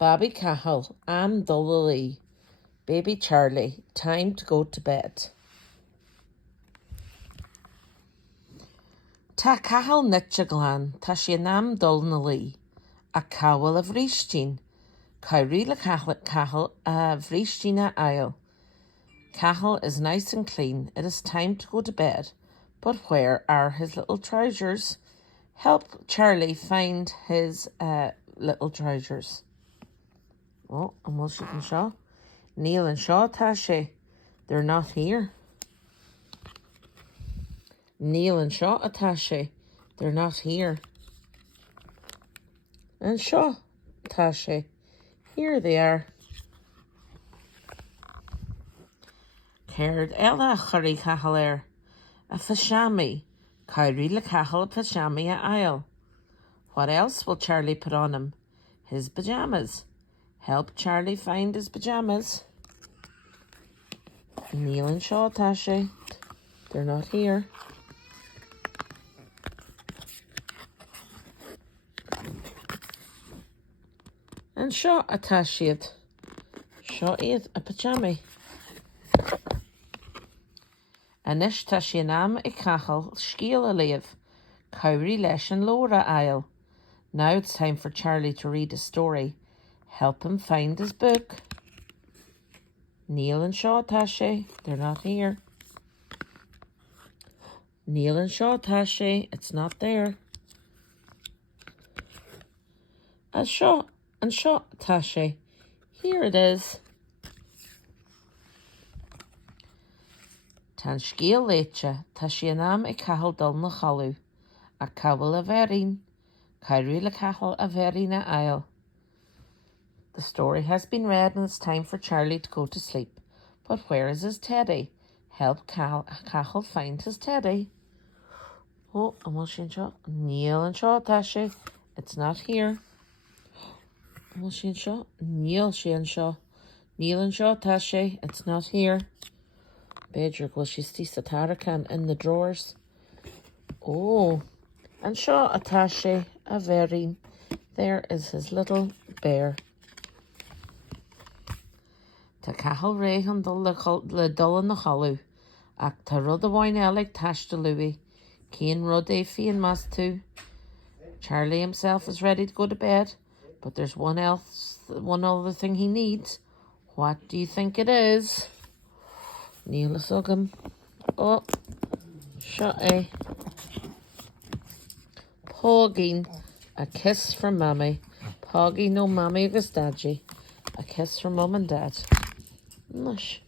Babaí Cathal, am Dullalí, baby Charlie, time to go to bed. Tá Cathal nitse glán, tá sé am dul na lí, a cawal a bhrístín, Kyrie le Cathal a bhrístín a aisle. Cathal is nice and clean, it is time to go to bed, but where are his little trousers? Help Charlie find his little trousers. Oh, and will she and Shaw? Neil and Shaw tá sé. They're not here. Neil and Shaw tá sé. They're not here. And Shaw tá sé. Here they are. Caird Ella Churry Cathal a fashami. Kyrie le Cathal a fashami a aisle. What else will Charlie put on him? His pajamas. Help Charlie find his pajamas. Neil and Shaw tá sé. They're not here. And Shaw a tá siad. Shaw iad a pajami. Anish tá sé am I Cathal scíal a léamh. Kyrie leis an Laura aisle. Now it's time for Charlie to read a story. Help him find his book. Neil and Shaw tá sé. They're not here. Neil and Shaw tá sé. It's not there. And Shaw tá sé. Here it is. Tan scíal léite, tá sé am I Cathal dul na chalú, a cawal a bherín, Kyrie le Cathal a bherín a aisle. The story has been read and it's time for Charlie to go to sleep. But where is his teddy? Help Cathal find his teddy. Oh, and will she and Shaw? Neil and Shaw tá sé. It's not here. Will she and Shaw? Neil and Shaw tá sé. It's not here. Bedrick, will she see Satarakan in the drawers? Oh, and Shaw a tá sé a bherín. There is his little bear. Tá Cathal réhan le dul na chalú, ach tá rud a bhain eile taiste luí. Cían rud é fian mas tú. Charlie himself is ready to go to bed, but there's one other thing he needs. What do you think it is? Neil is ugam. Oh, shut é. Págin, a kiss from Mammy. Págin no Mammy agus Daddy. A kiss from Mum and Dad. Mush.